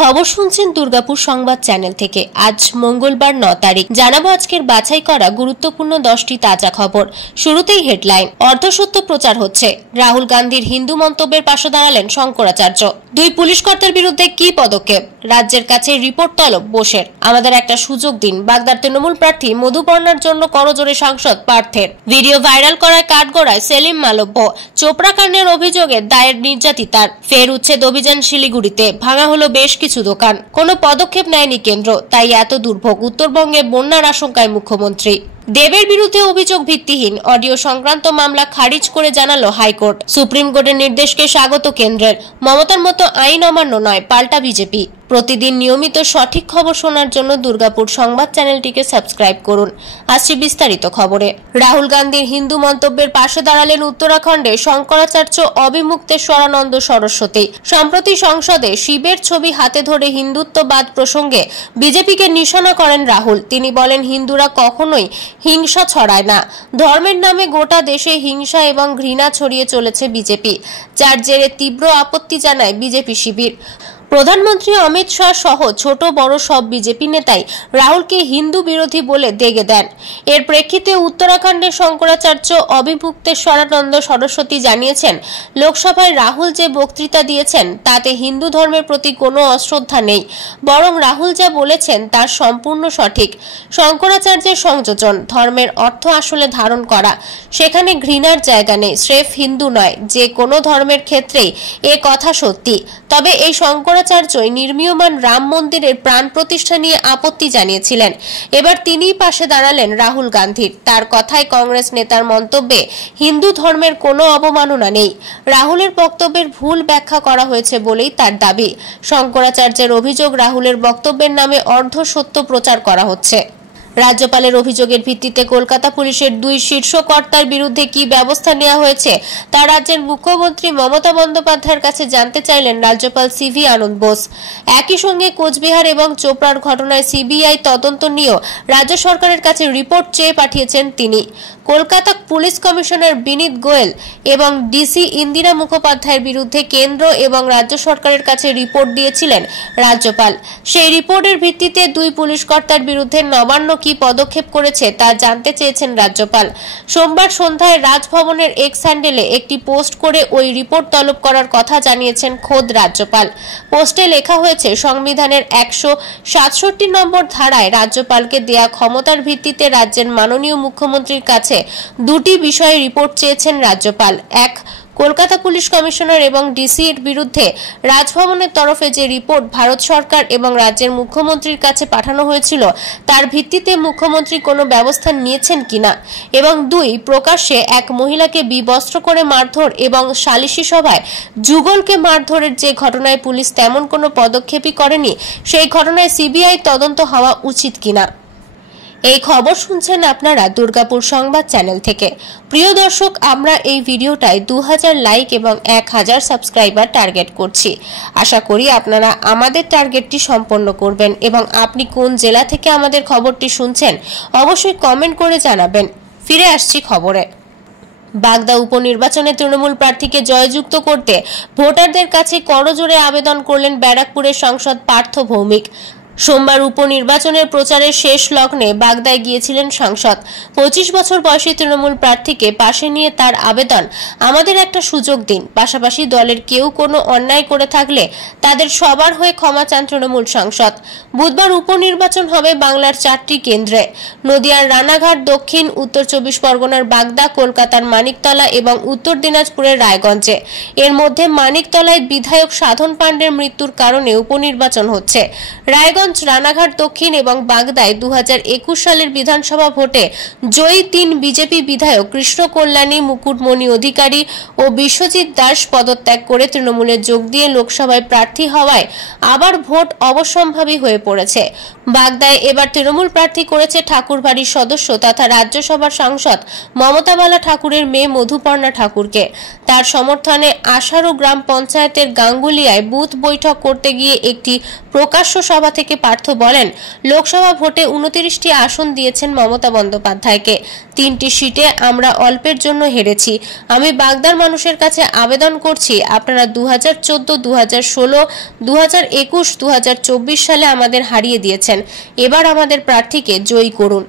খবর শুনছেন দুর্গাপুর সংবাদ চ্যানেল থেকে। আজ মঙ্গলবার 9 তারিখ জানাবো আজকের বাছাই করা গুরুত্বপূর্ণ 10টি তাজা খবর। শুরুতেই হেডলাইন। অর্ধসত্য প্রচার হচ্ছে, রাহুল গান্ধীর হিন্দু মন্তব্যের পাশে দাঁড়ালেন শঙ্করাচার্য। দুই পুলিশ কর্তার বিরুদ্ধে কি পদক্ষেপ? রাজ্যের কাছে রিপোর্ট তলব বোসের। আমাদের একটা সুযোগ দিন। বাগদার তৃণমূল প্রার্থী মধুপর্ণার জন্য করজোড়ে সাংসদ পার্থের। ভিডিও ভাইরাল করায় কাঠগড়ায় সেলিম মালব্য। চোপড়া কাণ্ডের অভিযোগে দায়ের নির্যাতিতার। ফের উচ্ছেদ অভিযান শিলিগুড়িতে। ভাঙা হলো বেশ কিছু দোকান। কোনো পদক্ষেপ নেয়নি কেন্দ্র, তাই এত দুর্ভোগ। উত্তরবঙ্গে বন্যার আশঙ্কায় মুখ্যমন্ত্রী। দেবের বিরুদ্ধে অভিযোগ ভিত্তিহীন, অডিও সংক্রান্ত মামলা খারিজ করে জানালো হাইকোর্ট। সুপ্রিম কোর্টের নির্দেশকে স্বাগত কেন্দ্রের। মমতার মতো আইন অমান্য নয়, পাল্টা বিজেপি। প্রতিদিন নিয়মিত সঠিক খবর শোনার জন্য দুর্গাপুর সংবাদ চ্যানেলটিকে সাবস্ক্রাইব করুন। আসছে বিস্তারিত খবরে। রাহুল গান্ধীর হিন্দু মন্তব্যের পাশে দাঁড়ালেন উত্তরাখণ্ডে শঙ্করাচার্য অবিমুক্তেশ্বরানন্দ সরস্বতী। সম্প্রতি সংসদে শিবের ছবি হাতে ধরে হিন্দুত্ববাদ প্রসঙ্গে বিজেপিকে নিশানা করেন রাহুল। তিনি বলেন, হিন্দুরা কখনোই হিংসা ছড়ায় না। ধর্মের নামে গোটা দেশে হিংসা এবং ঘৃণা ছড়িয়ে চলেছে বিজেপি, যার জেরে তীব্র আপত্তি জানায় বিজেপি শিবির। প্রধানমন্ত্রী অমিত শাহ সহ ছোট বড় সব বিজেপি নেতাই রাহুলকে হিন্দু বিরোধী বলে দেগে দেন। এর প্রেক্ষিতে উত্তরাখণ্ডের শঙ্করাচার্য অবিমুক্তেশ্বরানন্দ সরস্বতী জানিয়েছেন, লোকসভায় রাহুল যে বক্তৃতা দিয়েছেন তাতে হিন্দু ধর্মের প্রতি কোনো অশ্রদ্ধা নেই, বরং রাহুল যা বলেছেন তার সম্পূর্ণ সঠিক। শঙ্করাচার্যের সংযোজন, ধর্মের অর্থ আসলে ধারণ করা, সেখানে ঘৃণার জায়গা নেই। স্রেফ হিন্দু নয়, যে কোনো ধর্মের ক্ষেত্রেই এ কথা সত্যি। তবে এই শঙ্করাচার্যই নির্মীয়মান রাম মন্দিরের প্রাণ প্রতিষ্ঠা নিয়ে আপত্তি জানিয়েছিলেন। এবার তিনিই পাশে দাঁড়ালেন রাহুল গান্ধীর। তার কথায় কংগ্রেস নেতার মন্তব্যে হিন্দু ধর্মের কোনো অবমাননা নেই। রাহুলের বক্তব্যের ভুল ব্যাখ্যা করা হয়েছে বলেই তার দাবি। শঙ্করাচার্যের অভিযোগ, রাহুলের বক্তব্যের নামে অর্ধসত্য প্রচার করা হচ্ছে। রাজ্যপালের অভিযোগের ভিত্তিতে কলকাতা পুলিশের দুই শীর্ষ কর্তার বিরুদ্ধে কি ব্যবস্থা নেওয়া হয়েছে তা রাজ্যের মুখ্যমন্ত্রী মমতা বন্দ্যোপাধ্যায়ের কাছে জানতে চাইলেন রাজ্যপাল সিভি আনন্দ বোস। একই সঙ্গে কোচবিহার এবং চোপড়ার ঘটনায় সিবিআই তদন্ত নিয়েও রাজ্য সরকারের কাছে রিপোর্ট চেয়ে পাঠিয়েছেন তিনি। কলকাতা পুলিশ কমিশনার বিনীত গোয়েল এবং ডিসি ইন্দিরা মুখোপাধ্যায়ের বিরুদ্ধে কেন্দ্র এবং রাজ্য সরকারের কাছে রিপোর্ট দিয়েছিলেন রাজ্যপাল। সেই রিপোর্টের ভিত্তিতে দুই পুলিশ কর্তার বিরুদ্ধে নবান্ন কি পদক্ষেপ করেছে তা জানতে চেয়েছেন রাজ্যপাল। সোমবার সন্ধ্যায় রাজভবনের এক্স হ্যান্ডেলে একটি পোস্ট করে ওই রিপোর্ট তলব করার কথা জানিয়েছেন খোদ রাজ্যপাল। পোস্টে লেখা হয়েছে, সংবিধানের 167 নম্বর ধারায় রাজ্যপালকে দেয়া ক্ষমতার ভিত্তিতে রাজ্যের মাননীয় মুখ্যমন্ত্রীর কাছে দুটি বিষয়ে রিপোর্ট চেয়েছেন রাজ্যপাল। এক, কলকাতা পুলিশ কমিশনার এবং ডিসির বিরুদ্ধে রাজভবনের তরফে যে রিপোর্ট ভারত সরকার এবং রাজ্যের মুখ্যমন্ত্রীর কাছে পাঠানো হয়েছিল তার ভিত্তিতে মুখ্যমন্ত্রী কোনো ব্যবস্থা নিয়েছেন কিনা, এবং দুই, প্রকাশ্যে এক মহিলাকে বিবস্ত্র করে মারধর এবং সালিশি সভায় যুগলকে মারধরের যে ঘটনায় পুলিশ তেমন কোনো পদক্ষেপই করেনি, সেই ঘটনায় সিবিআই তদন্ত হওয়া উচিত কিনা। এই খবর শুনছেন আপনারা দুর্গাপুর সংবাদ চ্যানেল থেকে। প্রিয় দর্শক, আমরা এই ভিডিওটায় 2000 লাইক এবং 1000 সাবস্ক্রাইবার টার্গেট করছি। আশা করি আপনারা আমাদের টার্গেটটি সম্পন্ন করবেন এবং আপনি কোন জেলা থেকে আমাদের খবরটি শুনছেন অবশ্যই কমেন্ট করে জানাবেন। ফিরে আসছি খবরে। বাগদা উপনির্বাচনে তৃণমূল প্রার্থীকে জয়যুক্ত করতে ভোটারদের কাছে করজোড়ে আবেদন করলেন ব্যারাকপুরের সাংসদ পার্থ ভৌমিক। সোমবার উপনির্বাচনের প্রচারের শেষ লগ্নে বাগদায় গিয়েছিলেন সাংসদ। 25 বছর বয়সী তৃণমূল প্রার্থীকে পাশে নিয়ে তার আবেদন, আমাদের একটা সুযোগ দিন। পাশাপাশি দলের কেউ কোনো অন্যায় করে থাকলে তাদের সবার হয়ে ক্ষমা চান তৃণমূল সাংসদ। বুধবার উপনির্বাচন হবে বাংলার 4টি কেন্দ্রে: নদিয়ার রানাঘাট দক্ষিণ, উত্তর 24 পরগনার বাগদা, কলকাতার মানিকতলা এবং উত্তর দিনাজপুরের রায়গঞ্জে। এর মধ্যে মানিকতলায় বিধায়ক সাধন পাণ্ডের মৃত্যুর কারণে উপনির্বাচন হচ্ছে। রায়গঞ্জ, রানাঘাট দক্ষিণ এবং বাগদায় 2021 সালের বিধানসভা ভোটে জয়ী 3 বিজেপি বিধায়ক কৃষ্ণ কল্যাণী, মুকুটমণি অধিকারী ও বিশ্বজিৎ দাস পদত্যাগ করে তৃণমূলে যোগ দিয়ে লোকসভায় প্রার্থী হওয়ায় আবার ভোট অবশ্যম্ভাবী হয়ে পড়েছে। বাগদায় এবার তৃণমূল প্রার্থী করেছে ঠাকুরবাড়ির সদস্য তথা রাজ্যসভার সাংসদ মমতা বালা ঠাকুরের মেয়ে মধুপর্ণা ঠাকুরকে। তার সমর্থনে আশারো গ্রাম পঞ্চায়েতের গাঙ্গুলিয়ায় বুথ বৈঠক করতে গিয়ে একটি প্রকাশ্য সভা থেকে পার্থ বলেন, লোকসভা ভোটে 29টি আসন দিয়েছেন মমতা বন্দ্যোপাধ্যায়কে। 3টি সিটে আমরা অল্পের জন্য হেরেছি। আমি বাগদার মানুষের কাছে আবেদন করছি, আপনারা 2014, 2016, 2021, 2024 সালে আমাদের হারিয়ে দিয়েছেন। এবার আমাদের প্রার্থীকে জয়ী করুন।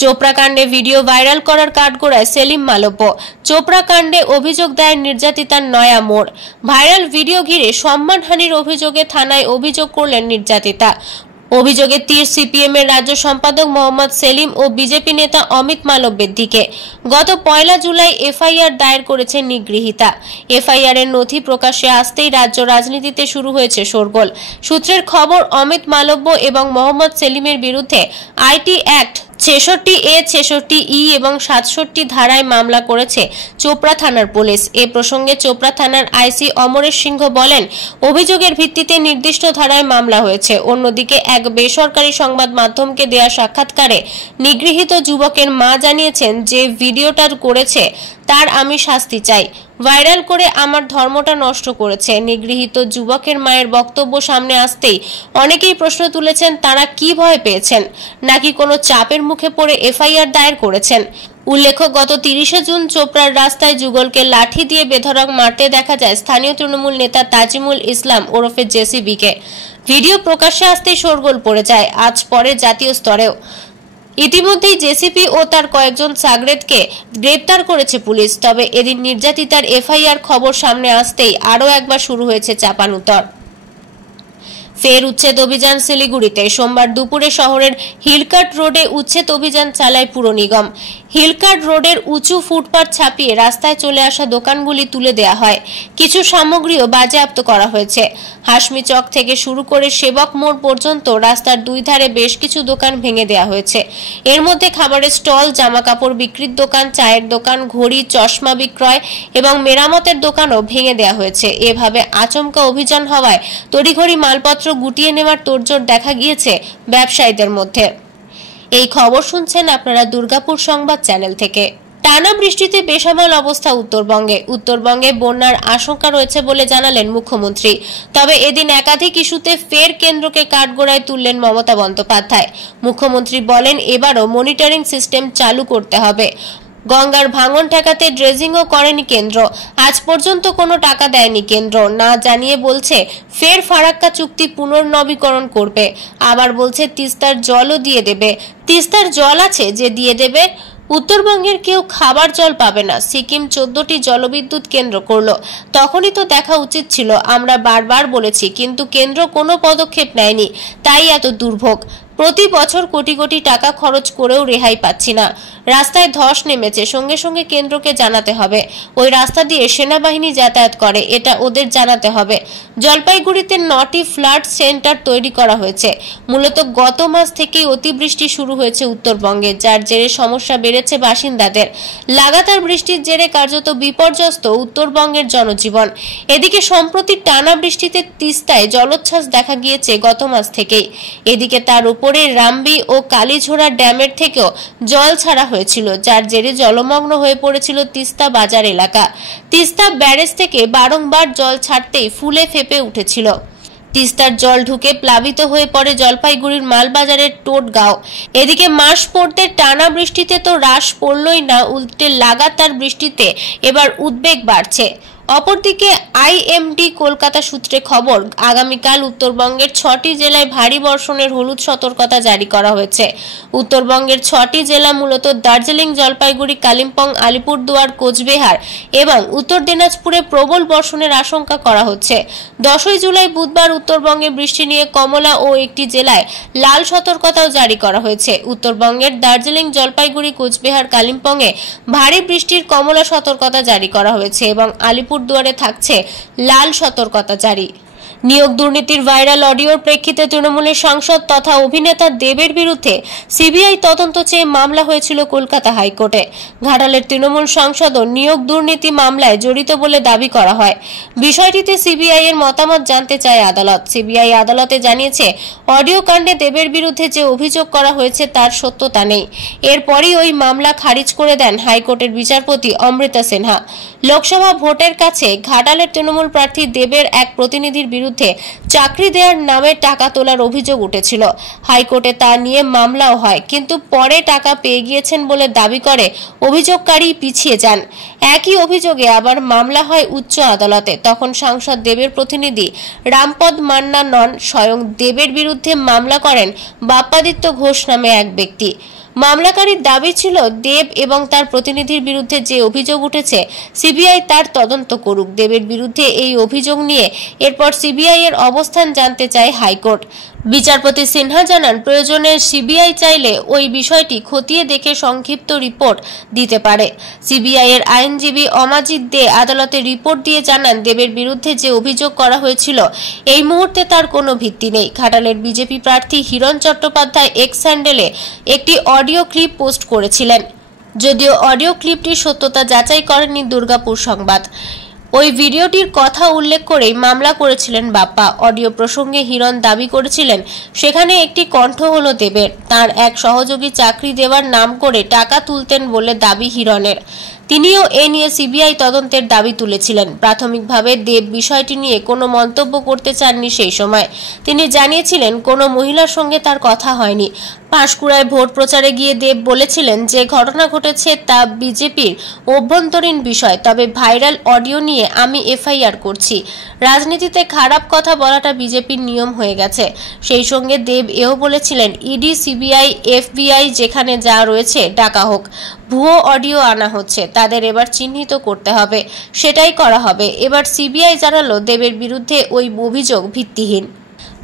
চোপড়া কাণ্ডে ভিডিও ভাইরাল করার কাঠগড়ায় সেলিম মালব্য। চোপড়া কাণ্ডে অভিযোগ দেয় নির্যাতিতার নয়া মোড়। ভাইরাল ভিডিও ঘিরে সম্মানহানির অভিযোগে থানায় অভিযোগ করলেন নির্যাতিতা। অভিযোগে তীর সিপিএম এর রাজ্য সম্পাদক মোহাম্মদ সেলিম ও বিজেপি নেতা অমিত মালব্যের দিকে। গত 1 জুলাই এফআইআর দায়ের করেছেন নিগৃহীতা। এফআইআর এর নথি প্রকাশ্যে আসতেই রাজ্য রাজনীতিতে শুরু হয়েছে শোরগোল। সূত্রের খবর, অমিত মালব্য এবং মোহাম্মদ সেলিমের বিরুদ্ধে আইটি অ্যাক্ট 66A, 66E এবং 67 ধারায় মামলা করেছে চোপড়া থানার পুলিশ। এ প্রসঙ্গে চোপড়া থানার আইসি অমরেশ সিংহ বলেন, অভিযোগের ভিত্তিতে নির্দিষ্ট ধারায় মামলা হয়েছে। অন্যদিকে এক বেসরকারি সংবাদ মাধ্যমকে দেয়া সাক্ষাৎকারে নিগৃহীত যুবকের মা জানিয়েছেন যে ভিডিওটা করেছে তার আমি শাস্তি চাই। ভাইরাল করে আমার ধর্মটা নষ্ট করেছে। নিগৃহীত যুবকের মায়ের বক্তব্য সামনে আসতেই অনেকেই প্রশ্ন তুলেছেন, তারা কি ভয় পেয়েছেন নাকি কোনো চাপের মুখে পড়ে এফআইআর দায়ের করেছেন। উল্লেখ্য, গত 30 জুন চোপড়ার রাস্তায় যুগলকে লাঠি দিয়ে বেধড়ক মারতে দেখা যায় স্থানীয় তৃণমূল নেতা তাজিমুল ইসলাম ওরফে জেসিবিকে। ভিডিও প্রকাশ্যে আসতেই শোরগোল পড়ে যায় আজ পরে জাতীয় স্তরেও। ইতিমধ্যেই জেসিপি ও তার কয়েকজন সাগরেদকে গ্রেপ্তার করেছে পুলিশ। তবে এদিন নির্যাতিতার এফআইআর খবর সামনে আসতেই আরও একবার শুরু হয়েছে চাপানুতর। ফের উচ্ছেদ অভিযান শিলিগুড়িতে। সোমবার দুপুরে শহরের হিলকাট রোডে উচ্ছেদ অভিযান চালায় পুর নিগম। হিলকাট রোডের উঁচু ফুটপাত ছাপিয়ে রাস্তায় চলে আসা দোকানগুলি তুলে দেওয়া হয়। কিছু সামগ্রীও বাজেয়াপ্ত করা হয়েছে। হাসমি চক থেকে শুরু করে সেবক মোড় পর্যন্ত রাস্তার দুই ধারে বেশ কিছু দোকান ভেঙে দেওয়া হয়েছে। এর মধ্যে খাবারের স্টল, জামা কাপড় বিক্রির দোকান, চায়ের দোকান, ঘড়ি, চশমা বিক্রয় এবং মেরামতের দোকানও ভেঙে দেওয়া হয়েছে। এভাবে আচমকা অভিযান হওয়ায় তড়িঘড়ি মালপত্র গুটিয়ে নেওয়ার তোড়জোড় দেখা গিয়েছে ব্যবসায়ীদের মধ্যে। এই খবর শুনছেন আপনারা দুর্গাপুর সংবাদ চ্যানেল থেকে। টানা বৃষ্টিতে বেসামাল অবস্থা উত্তরবঙ্গে বন্যার আশঙ্কা রয়েছে বলে জানালেন মুখ্যমন্ত্রী। তবে এদিন একাধিক ইস্যুতে ফের কেন্দ্রকে কাঠগড়ায় তুললেন মমতা বন্দ্যোপাধ্যায়। মুখ্যমন্ত্রী বলেন, এবারও মনিটরিং সিস্টেম চালু করতে হবে। গঙ্গার ভাঙন ঠেকাতে ড্রেজিংও করেনি কেন্দ্র। আজ পর্যন্ত কোনো টাকা দেয়নি কেন্দ্র। না জানিয়ে বলছে ফের ফারাক্কা চুক্তি পুনর্নবীকরণ করবে। আবার বলছে তিস্তার জলও দিয়ে দেবে। তিস্তার জল আছে যে দিয়ে দেবে। উত্তরবঙ্গের কেউ খাবার জল পাবে না। সিকিম 14টি জলবিদ্যুৎ কেন্দ্র করলো, তখনই তো দেখা উচিত ছিল। আমরা বারবার বলেছি, কিন্তু কেন্দ্র কোনো পদক্ষেপ নেয়নি, তাই এত দুর্ভোগ। প্রতি বছর কোটি কোটি টাকা খরচ করেও রেহাই পাচ্ছি না। রাস্তায় ধস নেমেছে, সঙ্গে সঙ্গে কেন্দ্রকে জানাতে হবে। ওই রাস্তা দিয়ে সেনাবাহিনী যাতায়াত করে, এটা ওদের জানাতে হবে। জলপাইগুড়িতে 9টি ফ্লাড সেন্টার তৈরি করা হয়েছে। মূলত গত মাস থেকেই অতিবৃষ্টি শুরু হয়েছে উত্তরবঙ্গে, যার জেরে সমস্যা বেড়েছে বাসিন্দাদের। লাগাতার বৃষ্টির জেরে কার্যত বিপর্যস্ত উত্তরবঙ্গের জনজীবন। এদিকে সম্প্রতি টানা বৃষ্টিতে তিস্তায় জলোচ্ছ্বাস দেখা গিয়েছে গত মাস থেকেই। এদিকে তার উপরে রামবি ও কালীঝোড়া ড্যামের থেকেও জল ছাড়া হয়েছিল, যার জেরে জলমগ্ন হয়ে পড়েছিল তিস্তা বাজার এলাকা। তিস্তা ব্যারেজ থেকে বারংবার জল ছাড়তেই ফুলে ফেপে উঠেছিল। তিস্তার জল ঢুকে প্লাবিত হয়ে পড়ে জলপাইগুড়ির মালবাজারের টোটগাঁও। এদিকে মাস পড়তে টানা বৃষ্টিতে তো হ্রাস পড়লই না, উল্টে লাগাতার বৃষ্টিতে এবার উদ্বেগ বাড়ছে। অপরদিকে আইএমডি কলকাতা সূত্রে খবর, আগামীকাল উত্তরবঙ্গের 6টি জেলায় ভারী বর্ষণের হলুদ সতর্কতা জারি করা হয়েছে। উত্তরবঙ্গের 6টি জেলা মূলত দার্জিলিং, জলপাইগুড়ি, কালিম্পং, আলিপুরদুয়ার, কোচবিহার এবং উত্তর দিনাজপুরে প্রবল বর্ষণের আশঙ্কা করা হচ্ছে। 10 জুলাই বুধবার উত্তরবঙ্গে বৃষ্টি নিয়ে কমলা ও একটি জেলায় লাল সতর্কতাও জারি করা হয়েছে। উত্তরবঙ্গের দার্জিলিং, জলপাইগুড়ি, কোচবিহার, কালিম্পংয়ে ভারী বৃষ্টির কমলা সতর্কতা জারি করা হয়েছে এবং আলিপুরদুয়ারে থাকছে লাল সতর্কতা জারি। নিয়োগ দুর্নীতির ভাইরাল অডিওর প্রেক্ষিতে তৃণমূলের সাংসদ তথা অভিনেতা দেবের বিরুদ্ধে সিবিআই তদন্ত চেয়ে মামলা হয়েছিল কলকাতা হাইকোর্টে। ঘাটালের তৃণমূল সাংসদও নিয়োগ দুর্নীতি মামলায় জড়িত বলে দাবি করা হয়। বিষয়টিতে সিবিআই এর মতামত জানতে চায় আদালত। সিবিআই আদালতে জানিয়েছে, অডিও কাণ্ডে দেবের বিরুদ্ধে যে অভিযোগ করা হয়েছে তার সত্যতা নেই। এরপরই ওই মামলা খারিজ করে দেন হাইকোর্টের বিচারপতি অমৃতা সিনহা। লোকসভা ভোটের কাছে ঘাটালের তৃণমূল প্রার্থী দেবের এক প্রতিনিধির বিরুদ্ধে চাকরি দেওয়ার নামে টাকা তোলার অভিযোগ উঠেছিল। হাইকোর্টে তা নিয়ে মামলাও হয়, কিন্তু পরে টাকা পেয়ে গিয়েছেন বলে দাবি করে অভিযোগকারী পিছিয়ে যান। একই অভিযোগে আবার মামলা হয় উচ্চ আদালতে। তখন সাংসদ দেবের প্রতিনিধি রামপদ মান্না নন, স্বয়ং দেবের বিরুদ্ধে মামলা করেন বাপ্পাদিত্য ঘোষ নামে এক ব্যক্তি। মামলাকারীর দাবি ছিল দেব এবং তার প্রতিনিধির বিরুদ্ধে যে অভিযোগ উঠেছে সিবিআই তার তদন্ত করুক। দেবের বিরুদ্ধে এই অভিযোগ নিয়ে এরপর সিবিআই এর অবস্থান জানতে চায় হাইকোর্ট। বিচারপতি সিনহা জানান, প্রয়োজনে সিবিআই চাইলে ওই বিষয়টি খতিয়ে দেখে সংক্ষিপ্ত রিপোর্ট দিতে পারে। সিবিআই এর আইনজীবী অমাজিৎ দে আদালতে রিপোর্ট দিয়ে জানান, দেবের বিরুদ্ধে যে অভিযোগ করা হয়েছিল এই মুহূর্তে তার কোনো ভিত্তি নেই। ঘাটালের বিজেপি প্রার্থী হিরণ চট্টোপাধ্যায় এক্স হ্যান্ডেলে একটি অডিও ক্লিপ পোস্ট করেছিলেন, যদিও অডিও ক্লিপটির সত্যতা যাচাই করেনি দুর্গাপুর সংবাদ। ওই ভিডিওটির কথা উল্লেখ করেই মামলা করেছিলেন বাপ্পা। অডিও প্রসঙ্গে হিরণ দাবি করেছিলেন সেখানে একটি কণ্ঠ হলো দেবের। তার এক সহযোগী চাকরি দেওয়ার নাম করে টাকা তুলতেন বলে দাবি হিরণের। তিনিও এ নিয়ে সিবিআই তদন্তের দাবি তুলেছিলেন। প্রাথমিকভাবে দেব বিষয়টি নিয়ে কোনো মন্তব্য করতে চাননি। সেই সময় তিনি জানিয়েছিলেন কোনো মহিলার সঙ্গে তার কথা হয়নি। পাঁশকুড়ায় ভোট প্রচারে গিয়ে দেব বলেছিলেন যে ঘটনা ঘটেছে তা বিজেপির অভ্যন্তরীণ বিষয়, তবে ভাইরাল অডিও নিয়ে আমি এফআইআর করছি। রাজনীতিতে খারাপ কথা বলাটা বিজেপির নিয়ম হয়ে গেছে। সেই সঙ্গে দেব এও বলেছিলেন ইডি, সিবিআই, এফবিআই যেখানে যা রয়েছে ডাকা হোক, ভুয়ো অডিও আনা হচ্ছে, তাদের এবার চিহ্নিত করতে হবে, সেটাই করা হবে। এবার সিবিআই জানালো দেবের বিরুদ্ধে ওই অভিযোগ ভিত্তিহীন।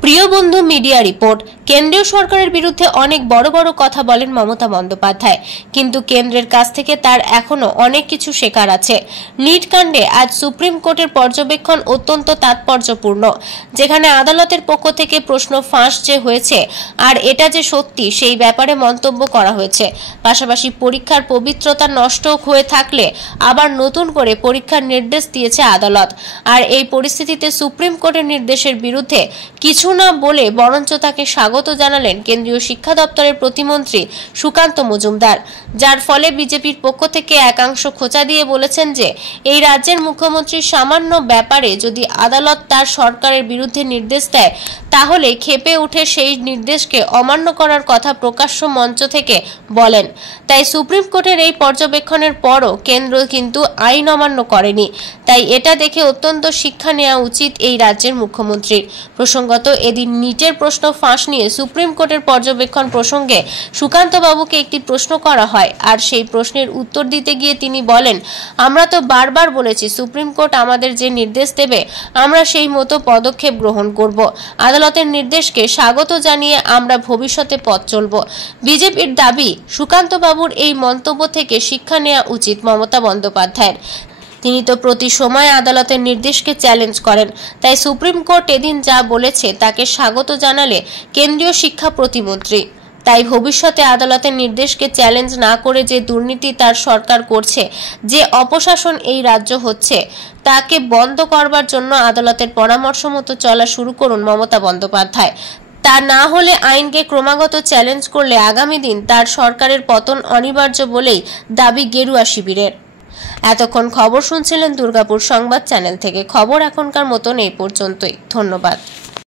প্রিয় বন্ধু, মিডিয়া রিপোর্ট। কেন্দ্রীয় সরকারের বিরুদ্ধে অনেক বড় বড় কথা বলেন মমতা বন্দ্যোপাধ্যায়, কিন্তু কেন্দ্রের কাছ থেকে তার এখনো অনেক কিছু শেখার আছে। নিট কাণ্ডে আজ সুপ্রিম কোর্টের পর্যবেক্ষণ অত্যন্ত তাৎপর্যপূর্ণ, যেখানে আদালতের পক্ষ থেকে প্রশ্ন ফাঁস যে হয়েছে আর এটা যে সত্যি সেই ব্যাপারে মন্তব্য করা হয়েছে। পাশাপাশি পরীক্ষার পবিত্রতা নষ্ট হয়ে থাকলে আবার নতুন করে পরীক্ষার নির্দেশ দিয়েছে আদালত। আর এই পরিস্থিতিতে সুপ্রিম কোর্টের নির্দেশের বিরুদ্ধে কিছু না বলে বরঞ্চ তাকে স্বাগত জানালেন কেন্দ্রীয় শিক্ষা দপ্তরের প্রতিমন্ত্রী সুকান্ত মজুমদার, যার ফলে বিজেপির পক্ষ থেকে একাংশ খোঁচা দিয়ে বলেছেন যে এই রাজ্যের মুখ্যমন্ত্রীর সামান্য ব্যাপারে যদি আদালত তার সরকারের বিরুদ্ধে নির্দেশ দেয় তাহলে ক্ষেপে উঠে সেই নির্দেশকে অমান্য করার কথা প্রকাশ্য মঞ্চ থেকে বলেন। তাই সুপ্রিম কোর্টের এই পর্যবেক্ষণের পরও কেন্দ্র কিন্তু আইন অমান্য করেনি। তাই এটা দেখে অত্যন্ত শিক্ষা নেওয়া উচিত এই রাজ্যের মুখ্যমন্ত্রীর। প্রসঙ্গত এদিন নিটের প্রশ্ন ফাঁস নিয়ে সুপ্রিম কোর্টের পর্যবেক্ষণ প্রসঙ্গে সুকান্ত বাবুকে একটি প্রশ্ন করা হয়, আর সেই প্রশ্নের উত্তর দিতে গিয়ে তিনি বলেন, আমরা তো বারবার বলেছি সুপ্রিম কোর্ট আমাদের যে নির্দেশ দেবে আমরা সেই মতো পদক্ষেপ গ্রহণ করব। আদালতের নির্দেশকে স্বাগত জানিয়ে আমরা ভবিষ্যতে পথ চলব। বিজেপির দাবি, সুকান্ত বাবুর এই মন্তব্য থেকে শিক্ষা নেওয়া উচিত মমতা বন্দ্যোপাধ্যায়ের। তিনি তো প্রতি সময় আদালতের নির্দেশকে চ্যালেঞ্জ করেন। তাই সুপ্রিম কোর্ট এদিন যা বলেছে তাকে স্বাগত জানালে কেন্দ্রীয় শিক্ষা প্রতিমন্ত্রী। তাই ভবিষ্যতে আদালতের নির্দেশকে চ্যালেঞ্জ না করে যে দুর্নীতি তার সরকার করছে, যে অপশাসন এই রাজ্য হচ্ছে, তাকে বন্ধ করবার জন্য আদালতের পরামর্শ মতো চলা শুরু করুন মমতা বন্দ্যোপাধ্যায়। তা না হলে আইনকে ক্রমাগত চ্যালেঞ্জ করলে আগামী দিন তার সরকারের পতন অনিবার্য বলেই দাবি গেরুয়া শিবিরের। এতক্ষণ খবর শুনছিলেন দুর্গাপুর সংবাদ চ্যানেল থেকে। খবর এখনকার মতন এই পর্যন্তই। ধন্যবাদ।